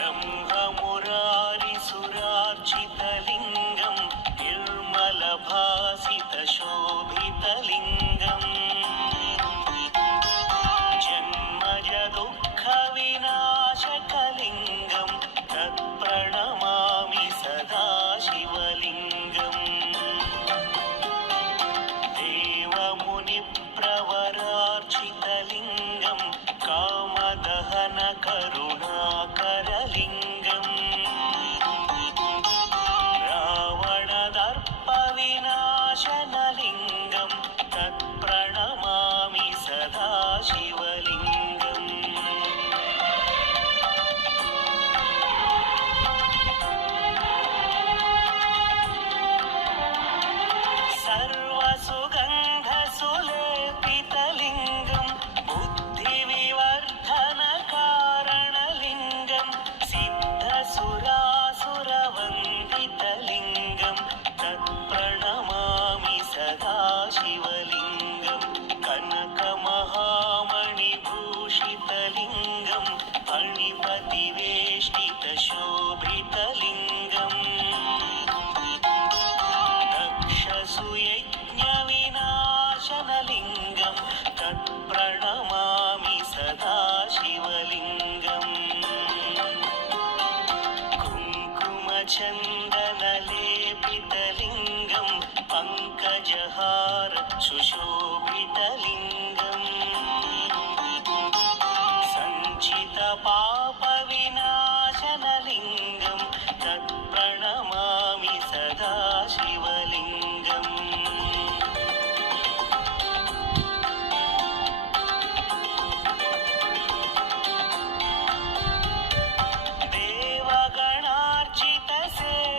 ब्रह्ममुरारिसुरार्चितलिङ्गं निर्मलभासितशोभितलिङ्गम् जन्मजदुःखविनाशकलिङ्गं तत्प्रणमामि सदा शिवलिङ्गम् देवमुनिप्रवरार्चितलिङ्गं कामदहनकरुणाकरलिङ्गम् रावणदर्पविनाशनलिङ्गं तत्प्रणमामि सदा शिवलिङ्गम् सर्वसुगन्धसुलेपितलिङ्गं बुद्धिविवर्धनकारणलिङ्गं सिद्धसुरासुरवन्दितलिङ्गं तत्प्रणमामि सदा शिवलिङ्गं कनकमहामणिभूषितलिङ्गं फणिपतिवेष्टितशोभितलिङ्गम् दक्षसुयज्ञविनाशनलिङ्गं तत्प्रणमामि सदा शिवलिङ्गम् कुङ्कुमचन्दनलेपितलिङ्गं पङ्कजहार सुशोभितलिङ्गम् सञ्चितपापविनाशनलिङ्गं तत्प्रणमामि सदा शिवलिङ्गम्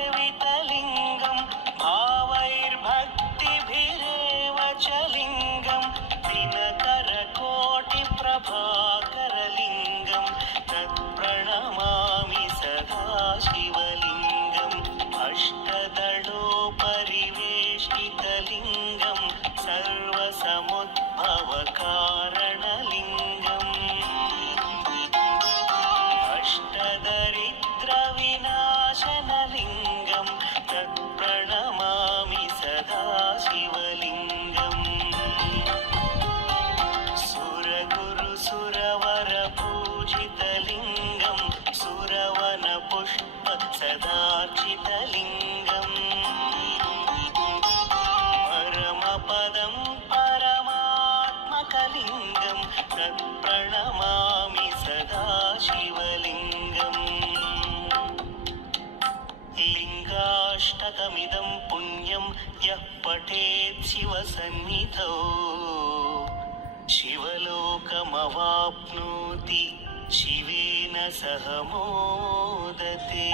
देवगणार्चितसेवितलिङ्गं भावैर्भक्तिभिरेव च लिङ्गं दिनकरकोटिप्रभाकरलिङ्गं तत्प्रणमामि सदा शिवलिङ्गम् अष्टदलोपरिवेष्टितलिङ्गं सर्वसमुद्भवकारणलिङ्गम् अष्टदरिद्रविनाशनलिङ्गं तत्प्रणमामि सदा शिवलिङ्गम् सुरगुरुसुरवरपूजितलिङ्गं सुरवनपुष्पसदार्चितलिङ्गम् परमपदं परमात्मकलिङ्गं तत्प्रणमामि सदा शिवलिङ्गम् लिङ्गाष्टकमिदं पुण्यं यः पठेत् शिवसन्निधौ शिवलोकमवाप्नोति शिवेन सह मोदते।